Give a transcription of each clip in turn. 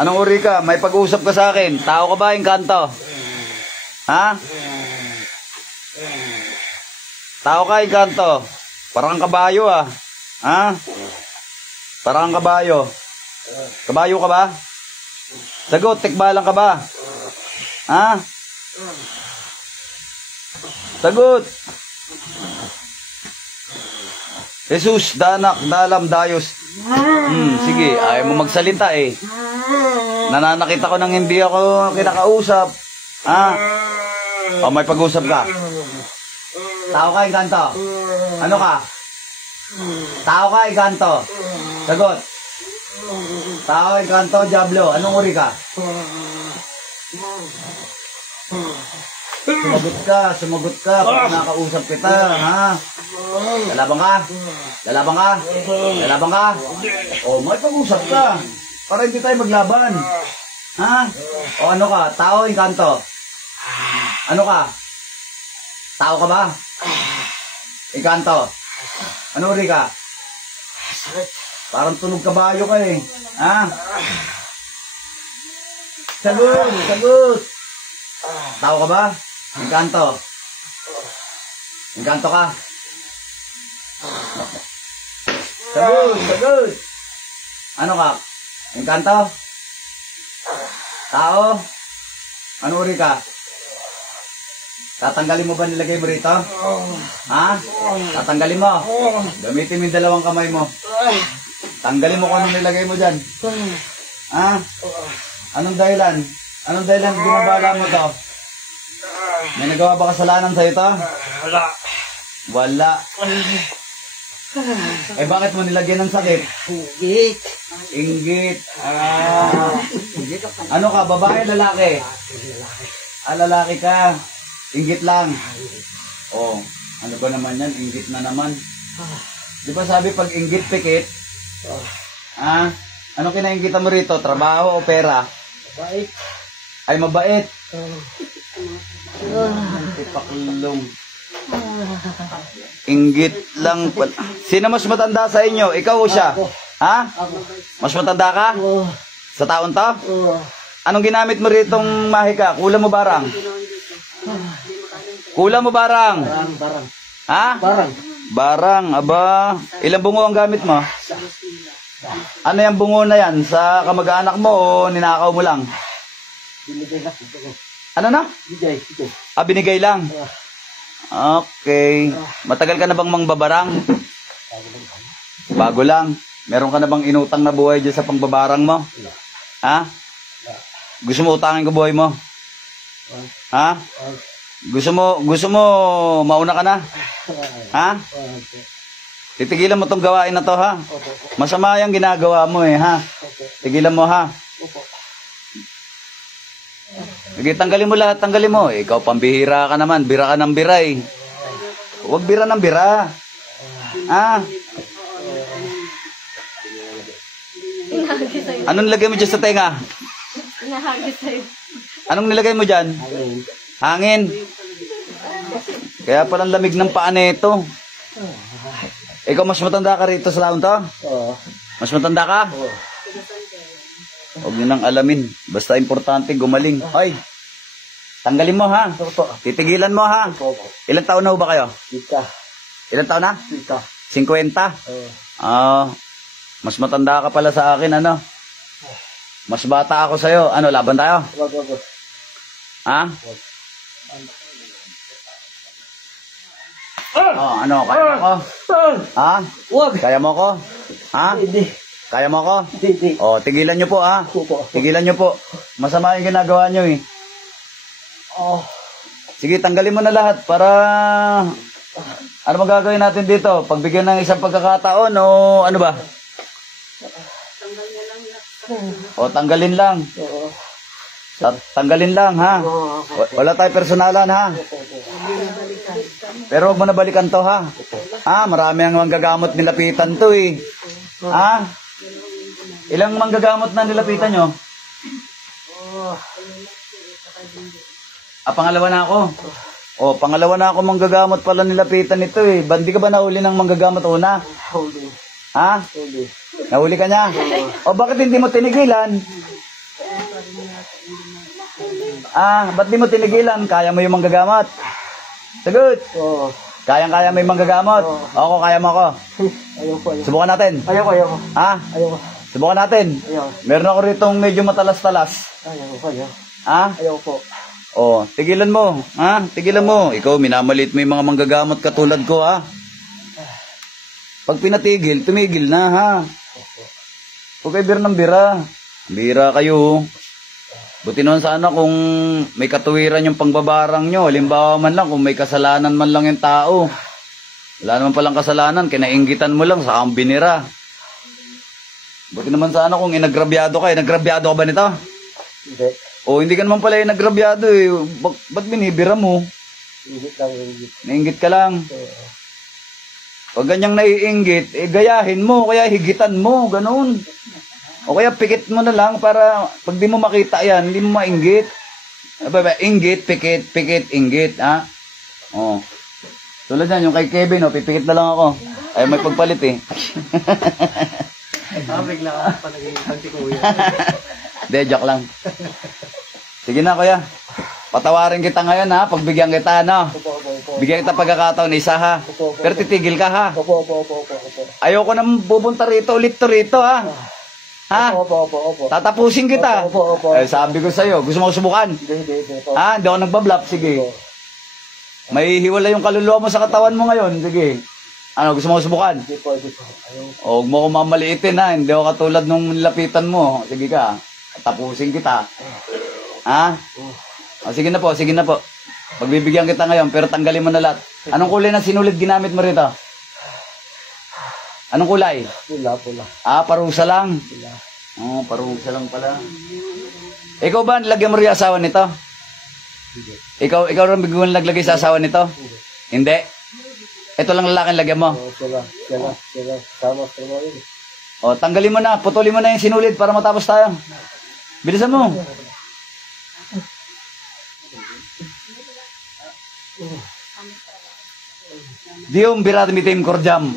Anong uri ka? May pag-uusap ka sa akin. Tao ka ba, Engkanto? Ha? Tao ka, Engkanto? Parang kabayo ah. Ha? Parang kabayo. Kabayo ka ba? Sagot, tikbalang ka ba? Ha? Sagot. Jesus, danak, dalam, dayos. Sige, ayaw mo magsalita eh. Nananakita ko nang hindi ako kinakausap. Ha? O may pag-usap ka. Tao ka, Engkanto? Ano ka? Tao ka, Engkanto? Sagot. Tao, Engkanto, Diablo. Anong uri ka? Sumagot ka pag nakausap kita, ha? Lalabang ka? Lalabang ka? Lalabang ka? O, may pag-usap ka. Para hindi tayo maglaban. Ha? O ano ka? Tao, Engkanto? Ano ka? Tao ka ba? Engkanto? Ano uri ka? Parang tunog kabayo ka eh. Ha? Sagot! Sagot! Tao ka ba? Engkanto? Engkanto ka? Sagot! Sagot! Ano ka? Engkanto? Tao? Ano uri ka? Tatanggalin mo ba nilagay mo rito? Ha? Tatanggalin mo? Gamitin mo yung dalawang kamay mo. Tanggalin mo kung anong nilagay mo dyan. Ha? Anong dahilan? Anong dahilan binabala mo to? May nagawa ba kasalanan sa ito? Wala. Wala. Eh bakit mo nilagyan ng sakit? Inggit. Inggit. Ano ka? Babae, lalaki? Lalaki ka. Inggit lang. Oh, ano ba naman yan? Inggit na naman. Di ba sabi pag inggit, pikit? Ano kinainggitan mo rito? Trabaho o pera? Mabait. Ay, mabait. Paklong. Inggit lang pala. Sino mas matanda sa inyo? Ikaw o siya? Ha? Mas matanda ka? Sa taon to? Anong ginamit mo ritong mahika? Kulang mo barang? Kulang mo barang? Barang. Ha? Barang. Barang, aba. Ilang bungo ang gamit mo? Ano yung bungo na yan? Sa kamag-anak mo o ninakaw mo lang? Binigay na. Ano na? Binigay. Binigay lang. Okay. Matagal ka na bang mangbabarang? Bago lang. Meron ka na bang inutang na buhay dyan sa pangbabarang mo? Ha? Gusto mo utangin ko buhay mo? Ha? Gusto mo mauna ka na? Ha? Titigilan mo tong gawain na to, ha? Masama yung ginagawa mo eh, ha? Tigilan mo, ha? Sige, tanggalin mo lahat, tanggalin mo. Ikaw, pambihira ka naman, bira ka ng bira eh. Huwag bira ng bira. Ha? Anong nilagay mo dyan sa tenga? Anong nilagay mo dyan? Hangin. Kaya palang lamig ng paa nito. Ikaw mas matanda ka rito sa laon to? Oo. Mas matanda ka? Oo. Huwag nyo nang alamin. Basta importante gumaling. Hoy, tanggalin mo ha. Titigilan mo ha. Ilang taon na ho ba kayo? Tita. Ilang taon na? Tita. 50? Mas matanda ka pala sa akin, ano? Mas bata ako sa'yo. Ano, laban tayo? Wag. Ha? Ano, kaya mo ko? Ha? Wag. Kaya mo ko? Ha? Hindi. Kaya mo ko? Hindi. Tigilan nyo po ha? Tigilan nyo po. Masama yung ginagawa nyo eh. Sige, tanggalin mo na lahat para... Ano magagawin natin dito? Pagbigyan ng isang pagkakataon o ano ba? Tanggalin lang. Tanggalin lang ha? Wala tayo personalan ha? Pero huwag mo na balikan to ha? Marami ang manggagamot nilapitan to eh. Ha? Ilang manggagamot na nilapitan nyo? Pangalawa na ako. Pangalawa na ako manggagamot pala nilapitan nito eh. Bandi ka ba nahuli ng manggagamot una? Huli. Ha? Huli. Nahuli ka niya? Bakit hindi mo tinigilan? Ba't di mo tinigilan? Kaya mo yung manggagamot? Sagot! Oo. Kayang-kaya mo yung manggagamot? Ako, kaya mo ako. Ayoko, ayoko. Subukan natin. Ayoko. Ayoko. Subukan natin. Ayoko. Meron ako ritong medyo matalas-talas. Ayoko. Ayoko. Tigilan mo. Tigilan mo. Ikaw, minamalit mo yung mga manggagamot katulad ko, Pag pinatigil, tumigil na, Huwag kayo bira ng bira. Bira kayo. Buti naman sana kung may katuwiran yung pangbabarang nyo. Halimbawa man lang, kung may kasalanan man lang yung tao. Wala naman palang kasalanan, kinainggitan mo lang, saka ang binira. Buti naman sana kung inagrabyado ka. Inagrabyado ka ba nito? Hindi. Hindi ka naman pala inagrabyado eh. Ba't binibira mo? Ingit lang, ingit. Nainggit ka lang. Pag ganyang naiinggit, gayahin mo, kaya higitan mo, ganun. O kaya pikit mo na lang para pag di mo makita yan, hindi mo mainggit. Inggit, pikit, inggit, Tulad yan, yung kay Kevin, pipikit na lang ako. Ay, may pagpalit eh. Bigla ka pa naging kanti kuya. Hindi, joke lang. Sige na, kuya. Patawarin kita ngayon, pagbigyan kita, Opo. Bigyan kita pagkakataon, isa, Opo. Pero titigil ka, Opo. Ayoko nang pupunta rito, ulit, Opo. Tatapusin kita. Opo. Sabi ko sa'yo, gusto mo subukan? Hindi. Hindi ako nagbablap, sige. Opo. May hiwala yung kaluluwa mo sa katawan mo ngayon, sige. Gusto mo subukan? Hindi po. Ayoko. Huwag mo ko mamaliitin, hindi ako katulad nung nilapitan mo. Sige ka, tapusin kita. Sige na po. Pagbibigyan kita ngayon, pero tanggalin mo na lahat. Anong kulay na sinulid ginamit mo rito? Anong kulay? Pula. Parusa lang. Pula. Parusa lang pala. Ikaw ba, nilagyan mo rin yung asawa nito? Hindi. Ikaw rin bigyan naglagay sa asawa nito? Hindi. Ito lang lalaki lagyan mo. Sila. Sama yun. Tanggalin mo na, putulin mo na yung sinulid para matapos tayo. Bilisan mo. Diyong birat mitim korjam.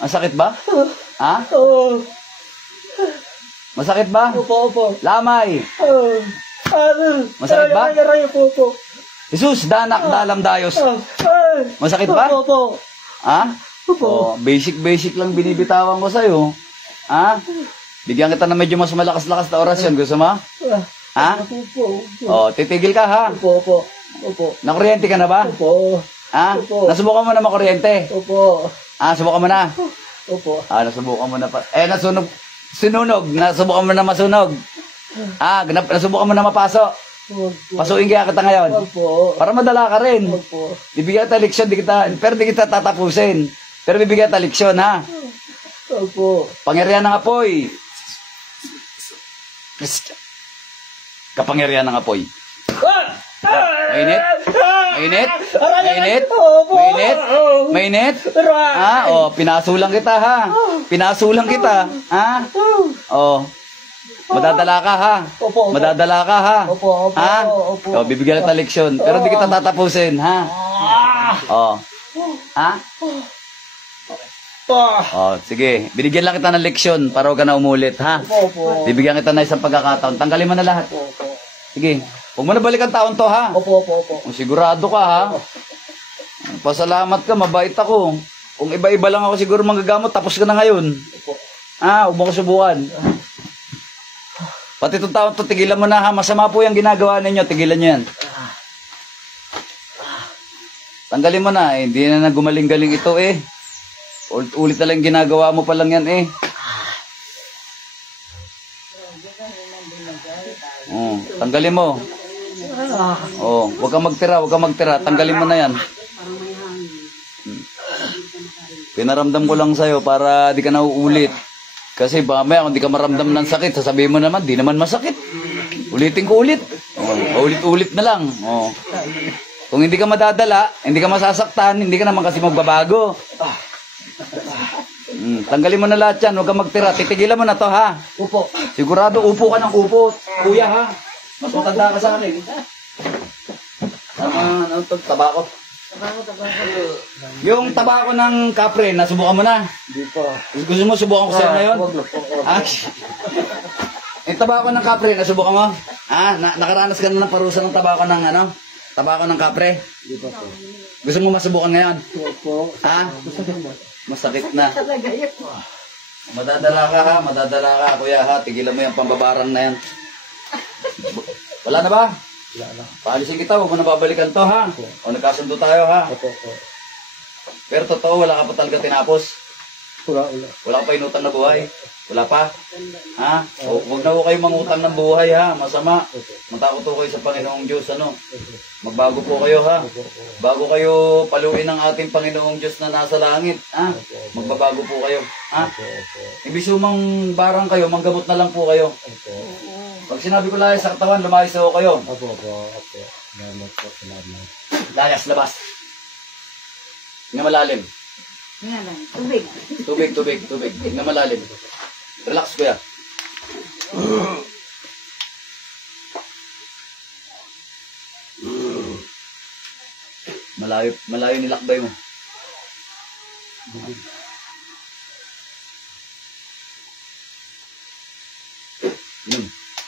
Masakit ba? Oo. Masakit ba? Opo. Lamay. Masakit ba? Opo. Jesus, danak dalam dayos. Masakit ba? Opo. Basic lang binibitawan ko sa'yo. Bigyan kita na medyo mas malakas-lakas na orasyon. Gusto mo? Titigil ka, Opo. Nakuryente ka na ba? Opo. Nasubukan mo na makuryente? Opo. Subukan mo na? Opo. Nasubukan mo na pa. Sinunog. Nasubukan mo na masunog. Nasubukan mo na mapaso. Pasuin kaya kita ngayon. Opo. Para madala ka rin. Opo. Bibigyan kita leksyon, pero di kita tatapusin. Pero bibigyan kita leksyon, Opo. Pangyarihan ng apoy. Kapangyarihan ng apoy. Mainit? Pinasulang kita, Pinasulang kita, Madadala ka, Opo. Madadala ka, Opo. Bibigyan kita leksyon, pero di kita tatapusin, Sige. Binigyan lang kita ng leksyon para huwag ka na umulit, Opo. Bibigyan kita na isang pagkakataon. Tanggalin mo na lahat. Opo. Sige. Huwag mo na balikan taon to, Opo. Kung sigurado ka, Pasalamat ka, mabait ako. Kung iba-iba lang ako siguro manggagamot, tapos ka na ngayon. Opo. Huwag mo ko subukan. Pati itong taon to, tigilan mo na, Masama po yung ginagawa ninyo, tigilan nyo yan. Tanggalin mo na, hindi na gumaling-galing ito, Ulit na lang ginagawa mo pa lang yan, Tanggalin mo. Huwag kang magtira. Tanggalin mo na yan. Pinaramdam ko lang sa'yo para di ka na uulit. Kasi mamaya kung di ka maramdam ng sakit, sasabihin mo naman, di naman masakit. Ulitin ko ulit. Ulit-ulit na lang. Kung hindi ka madadala, hindi ka masasaktan, hindi ka naman kasi magbabago. Tanggalin mo na lahat yan, huwag kang magtira. Titigilan mo na to, Opo. Sigurado, upo ka ng upo. Kuya, mas matanda ka sa akin. Tabako. Yung tabako ng kapre, nasubukan mo na? Hindi po. Gusto mo subukan ko sa'yo ngayon? Huwag na po. Ito tabako ng kapre, nasubukan mo? Ha? Nakaranas ka na ng parusa ng tabako ng ano? Tabako ng kapre? Di ba po? Gusto mo masubukan ngayon? Opo. Ha? Masakit ba? Masakit na. Madadala ka, kuya ha. Tigilan mo yung pambabarang na yan. Wala na ba? Wala na. Paalisin kita, huwag mo na babalikan to ha. O nagkasundo tayo ha. Opo, opo. Pero totoo, wala ka pa talaga tinapos. Wala. Wala ka pa inutang na buhay. Wala pa? Ha? O, huwag na ho kayo mangutang ng buhay ha. Masama. Matakot ho kayo sa Panginoong Diyos. Ano? Magbago po kayo ha. Bago kayo paluin ng ating Panginoong Diyos na nasa langit. Ha? Magbabago po kayo. Ha? Ibig sumang barang kayo, manggamot na lang po kayo. Pag sinabi ko layas sa katawan, lumayas na ho kayo. Opo. Salamat po. Salamat. Layas, labas. Nga malalim. Nga lang, tubig. Tubig. Nga malalim. Relax, kuya. Malayo nilakbay mo.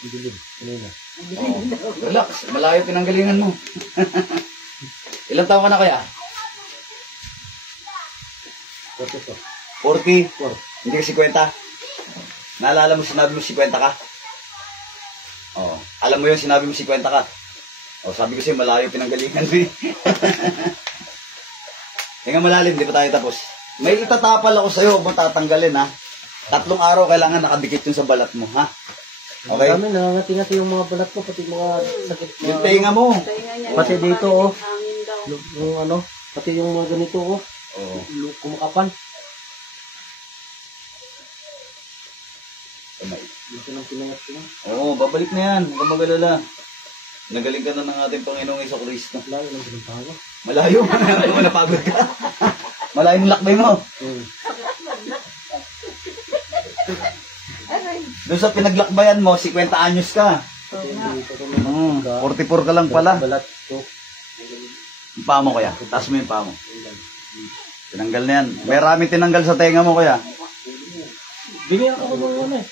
Dilim. Kanina. Relax, malayo pinanggalingan mo. Ilang taon ka na kaya? 40. 40? Hindi ka 50? Naalala mo sinabi mo 50 ka? Oo. Alam mo yun, sinabi mo 50 ka? O, sabi ko sa'yo, malayo pinanggalingan mo eh. Tingnan malalim, di pa tayo tapos. May itatapal ako sa'yo, huwag mo tatanggalin ha. 3 araw kailangan nakadikit yun sa balat mo ha. Okay? Kami nangangati-ngati yung mga balat ko, pati mga sakit. Yung tenga mo. Pati dito oh. Yung ano, pati yung mga ganito oh. Oo. Kumakapan. Kamay. Dito lang pinangat ko na. Oo, babalik na yan. Huwag kang mag-alala. Nagaling ka na ng ating Panginoong Jesucristo. Layo lang pinagpahawa. Malayo. Malapagod ka. Malayo ng lakbay mo. Doon sa pinaglakbayan mo, 50 anyos ka. 44 ka lang pala. Balat ko. Yung paa mo kaya. Taas mo yung paa mo. Tinanggal na yan. May raming tinanggal sa tenga mo kaya. Binigyan ako ng ano eh.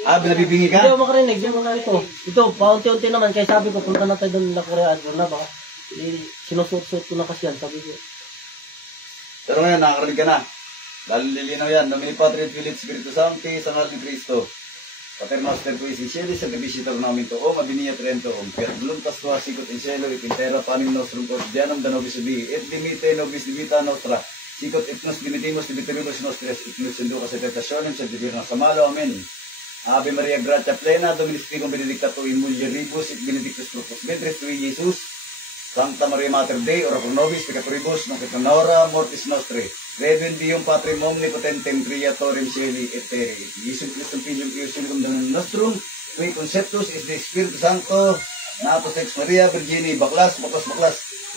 Ah, binabibingi Hindi ka? ako makarinig. Hindi ako makarinig ito. Ito, paunti-unti naman. Kaya sabi ko, punta na tayo doon na Korea. Doon na baka. Sinusut-sut ko na kasi yan. Sabi ko. Pero ngayon, nakakarinig ka na. Lalo lilinaw yan. Nomini Patri et Filii et Spiritus Sancti, sa ngalan ni Cristo. Pater Noster qui in cielo, sacrificiator nomen tuum, advenia Trento, per voluntas tua sicut in cielo et in terra panem nostrum quotidianum da nobis hodie, et dimite nobis debita nostra, sicut et nos dimitimus debitoribus nostris, et nos inducas et tentationem, sed libera nos a malo. Amen. Ave Maria, gratia plena, Dominus tecum, benedicta tu in mulieribus, et benedictus fructus ventris tui, Iesus. Sancta Maria Mater Dei, ora pro nobis peccatoribus, nunc et in hora mortis nostri. Revendium Patrim omnipotentem creatorem caeli et terrae. Iesum Christum filium eius unicum Dominum nostrum, qui conceptus is the Spiritus Sancto, natus ex Maria Virgini, baklas.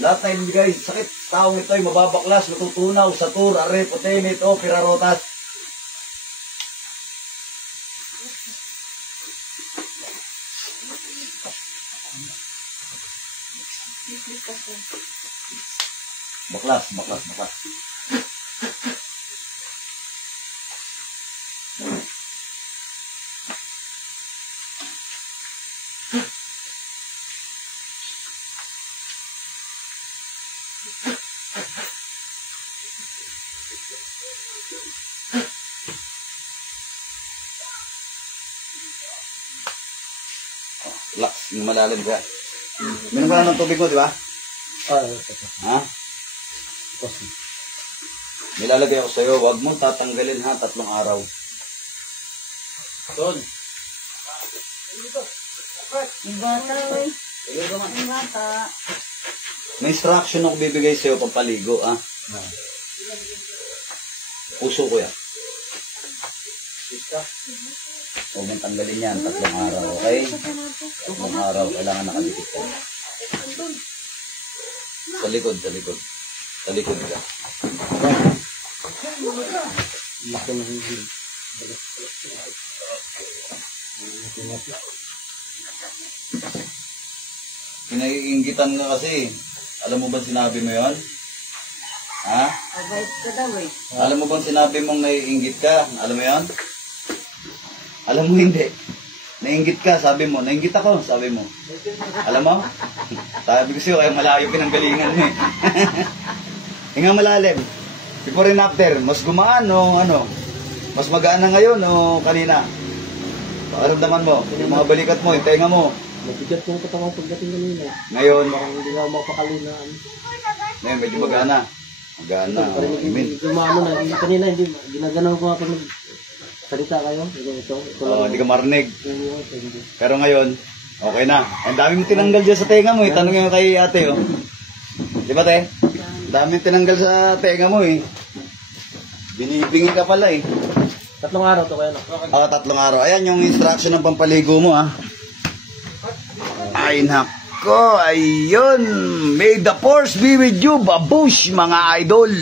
Lahat na ibigay sakit, taong ito ay mababaklas, matutunaw, satur, are, potenit, o pirarotas. Baklas. Relax, yung malalim ka. Minum ka na ng tubig mo, di ba? Ha? Nilalagay ako sa'yo, huwag mong tatanggalin ha, 3 araw. Doon. Yung bata, oy. Yung bata. May instruction ako bibigay sa'yo pampaligo, ha? Puso ko yan. Huwag mong tanggalin yan, 3 araw, okay? 3 araw, kailangan nakadikit ka. Sa likod. Sa likod ka. Pinaiinggitan ka kasi. Alam mo ba sinabi mo yon? Ha? Abay ka daw eh. Alam mo bang sinabi mong naiinggit ka? Alam mo yon? Alam mo hindi. Nainggit ka, sabi mo. Nainggit ako, sabi mo. Alam mo? Sabi ko sa'yo, kaya malayo pinanggalingan mo eh. Hinga malalim. Before and after, mas gumaan o ano? Mas magaan na ngayon o kanina? Pakiramdaman mo, yung mga balikat mo, yung tenga mo. Mabigat yung katawang pagdating kanina. Ngayon, Parang hindi na mapakali na ano. ngayon medyo magaan na. Magaan na. Parang Amen. ano na, hindi kanina, hindi, ginaganon ko nga pag salita kayo. Ito Hindi ka marinig. Hindi. Pero ngayon, okay na. Ang dami mo tinanggal dyan sa tenga mo eh. Tanong yung kay ate oh. Di ba te? Ang dami tinanggal sa tenga mo eh. Binibingi ka pala eh. 3 araw to kaya na. 3 araw. Ayan yung instruction ng pampaligo mo ah. Ay nako, ayun. May the force be with you, babush mga idol.